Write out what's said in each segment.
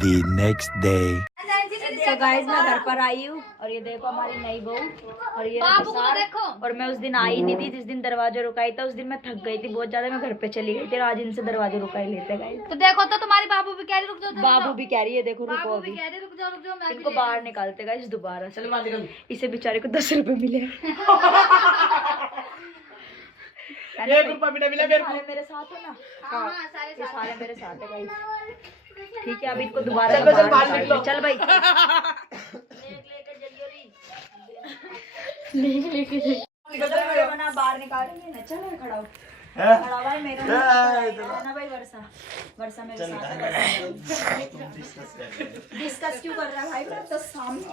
the next day. तो guys मैं घर पर आई हूँ और ये देखो हमारी नई बहू और ये देखो। और मैं उस दिन आई नहीं थी जिस दिन दरवाजा रुकाई था, उस दिन मैं थक गई थी बहुत ज्यादा, मैं घर पे चली गई थी। आज इनसे दरवाजा रुकाई लेते गाइस। तो देखो तो तुम्हारी बाबू भी कह रही रुक जाओ, बाबू भी कह रही है देखो रुको अभी, रुक जाओ मैं इनको बाहर निकालते गाइस दोबारा। इसे बेचारे को 10 रुपए मिले। मेरे साथ हो ना, सारे मेरे साथ है गाइस। ठीक है अभी इनको दोबारा चल भाई लेके बना बाहर निकालेंगे ना। चलो खड़ा हो भाई मेरा ना भाई। वर्षा मेरे साथ डिस्कस क्यों कर रहा है भाई? मैं तो सामने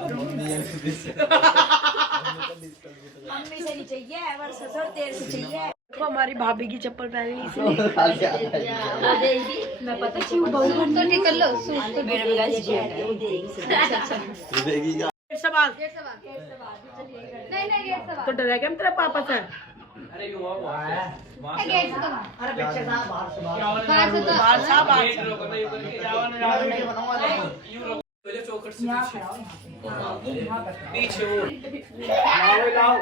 मम्मी से नहीं चाहिए, वर्षा सर तेरे से चाहिए। हमारी भाभी की चप्पल पहन ली इसलिए मैं पता क्यों बहुत तो निकल लो सूट मेरे भी गाइस जेट है वो देगी सवाल नहीं तो डरा क्या तेरा पापा से? अरे क्यों हुआ अरे पिक्चर साहब पहले चौकट से पीछे वो लाओ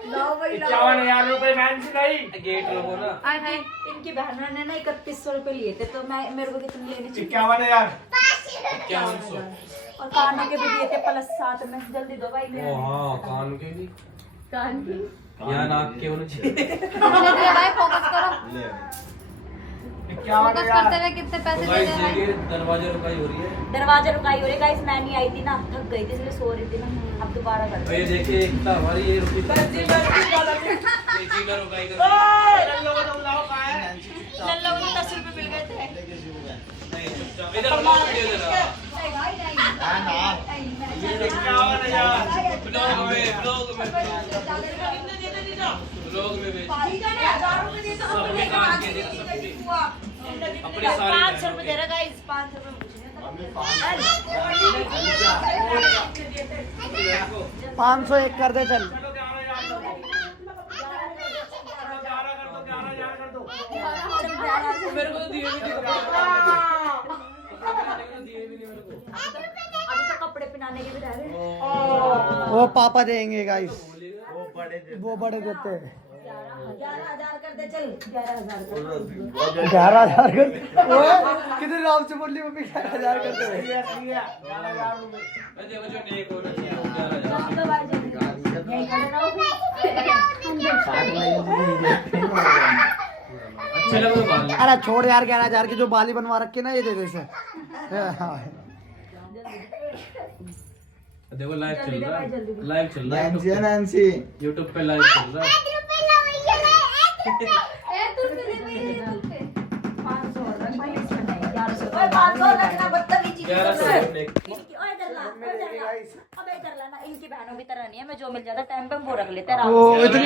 51,000 रुपए फैंसी नहीं गेट लोगो ना। इनकी बहनों ने ना 3100 रुपए लिए थे, तो मैं मेरे को कितने लेने चाहिए? 51,000 और कानों के भी दिए थे प्लस 7 में। जल्दी दो भाई मेरे। हाँ कान के भी यहाँ नाक के होने चाहिए। भाई फोकस करो, फोकस करते हुए कितने पैसे दे रहे हैं? दरवाजा रुकाई हो रही है, दरवाजा रुकाई हो रही है गाइस। मैं नहीं आई थी ना, थक गई थी इसलिए सो रही थी ना। अब दोबारा कर ये देखिए एकता हमारी ये रुकी रुकाई कर लल्लो को 10 रुपए मिल गए थे। इधर ब्लॉग वीडियो दे रहा ब्लॉग में अपने सारे 500 रुपए दे रहा गाइस, 500 रुपए पूछ रहे 501 कर दे चल। मेरे को तो दिए भी नहीं अभी तो कपड़े पहनाने के भी रह रहे हैं। वो पापा देंगे गाइस, वो बड़े देते हैं। 11,000 कर दे चल। 11,000 11,000 कर कितने राम से बोली मम्मी 11,000 कर दे। देखो जो नेक हो रही है यही खड़े रहो। अच्छे लगे बाल अरे छोड़ यार, 11,000 की जो बाली बनवा रखे ना ये दे दे इसे। देखो लाइव चल रहा है, लाइव चल रहा है नैन्सी यूट्यूब पे लाइव चल रहा है। 500 रखना बदतमीजी नहीं कर रहा है। 1100 इनकी बहनों की तरह नहीं है, मैं जो मिल जाता टाइम पे वो रख लेते हैं। वो इतनी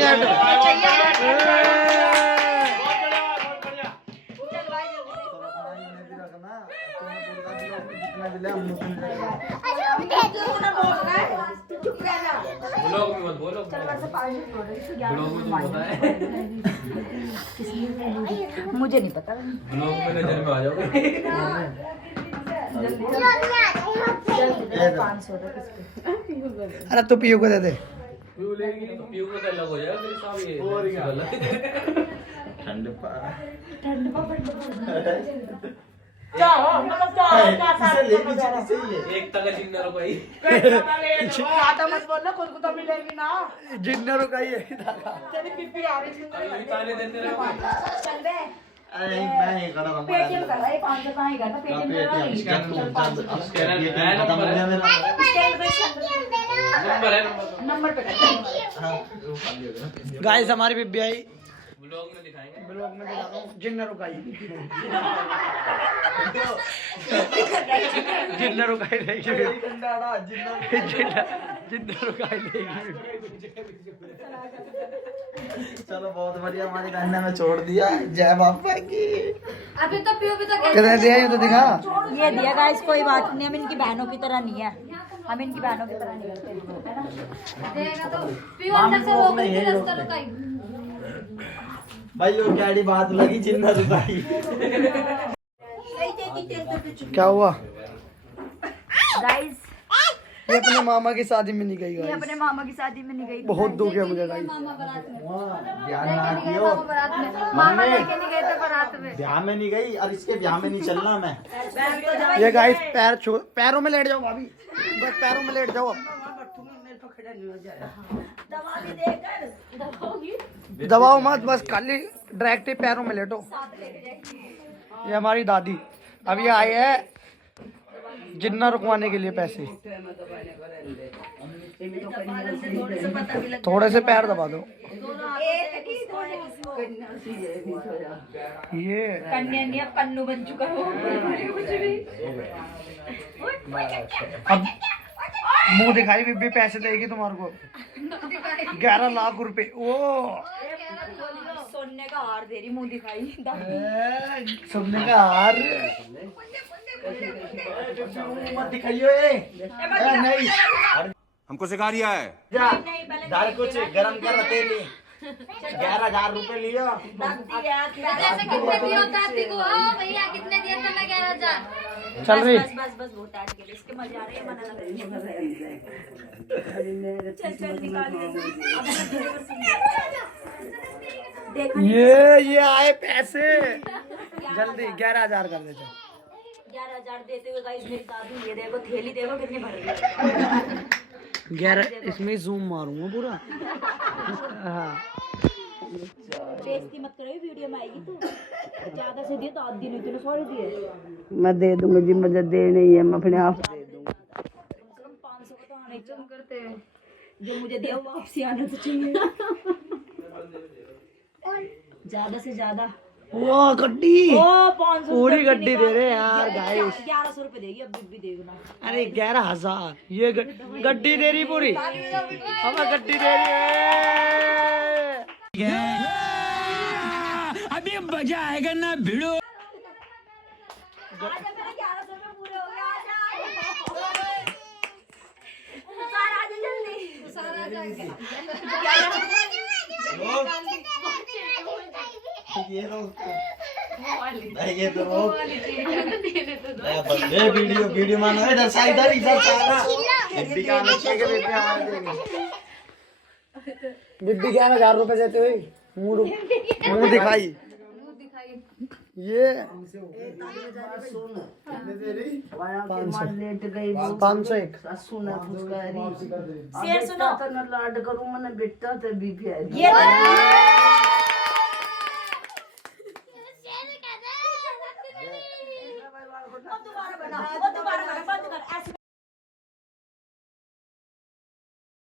ब्लॉग में मत बोलो, ब्लॉग में तो होता है, मुझे नहीं पता। ब्लॉग में नजर में आ जाओगे। 500 अरे तू पीयू को दे दे। पीयू लेगी तो पीयू को अलग हो जाएगा मेरे साथ ये ठंड एक तक जिन्नर को ही मत बोलना, खुद को तो मिलेगी ना। जिन्नरों का ही है। तेरी पिप्पी आ रही है। ताने देते रहो। चल बे। मैं कर रहा हूं पेटीएम कर रहा है 500 कहां ही करता पेटीएम कर रहा है। नंबर पे गाइस हमारी बिब्बी आई, ब्लॉग में दिखाएंगे, ब्लॉग में दिखाता हूँ। जिन्नरों का ही जिन्नरों का ही रहेगी, जिन्नरों का ही रहेगी। चलो बहुत बढ़िया, हमारे कहने में छोड़ दिया। जय बापा की। अभी तो पियो भी तो कितने दिया ये तो दिखा। ये दिया गाइस, कोई बात नहीं, हम इनकी बहनों की तरह नहीं है, हम इनकी बहनों की तरह नहीं करते है ना। देगा तो पियो अंदर से रोक के रास्ता रुकाई। भाई वो क्या बात लगी जिन्ना रुकाई। क्या हुआ? ये अपने मामा की शादी में नहीं गई ये गाइस। अपने मामा की शादी में नहीं गई। बहुत दुख है मुझे गाइस। मामा बारात में ध्यान ना लेके नहीं गए दियो। मामा बारात में। मामा लेके नहीं गए थे बारात में। ब्याह में नहीं गई और इसके ब्याह में नहीं चलना मैं। ये गाइस पैरों में लेट जाओ भाभी, बस पैरों में लेट जाओ। दबाओ मत, बस खाली डायरेक्ट ही पैरों में लेटो। ये हमारी दादी अब ये आए है जिन्ना रुकवाने के लिए पैसे। थोड़े से पैर दबा दो। ये कन्या कन्नू बन चुका हो। अब मुंह दिखाई भी पैसे देगी तुम्हारे को 11 लाख रुपए। ओ सोने का हार दे रही, मुंह दिखाई। सोने का हार मत दिखाइयो नहीं। हमको सिखा रिया है। दाल कुछ गरम कर तेल 11,000 रुपए लियो। जैसे कितने दिए होता आती को भैया कितने दिए थे मैं 11,000। चल रही। बस बहुत टाइट के लिए इसके मजे आ रहे हैं, मना ना चल निकाल ये आए पैसे जल्दी 11,000 कर देते। 11,000 देते हुए गाइस मेरी दादी ये देखो थैली देखो कितनी भर रही है। 11 इसमें जूम मारूंगा पूरा। हाँ बेइज्जती मत करो, ये वीडियो में आएगी तो ज्यादा से दिए तो आधी नहीं तूने सॉरी दिए। मैं दे दूंगी जी, मुझे देनी है, मैं अपने आप दे दूंगी। 500 का तो आने चल करते हैं, जो मुझे दिया वो वापसी आना तो चाहिए। ज्यादा से ज्यादा वो गड्डी ओ 500 पूरी गड्डी दे रहे हैं यार गाइस। 1100 रुपए देगी अब भी देखना। अरे 11,000 ये गड्डी दे रही पूरी, हमें गड्डी दे रही है। अभी मजा आएगा ना भिड़ो। 1100 रुपए पूरे हो गए। जल्दी सारा जाएगा। ये तो वीडियो मानो इधर से इधर सारा बिब्बी 11,000 रुपए देते हुए मुंह दिखाई। ये 501 सुना फुसकारी शेर सुनो लाड करूं मैंने बेटा ते भी प्यारी। ये दोबारा बना बंद कर ऐसे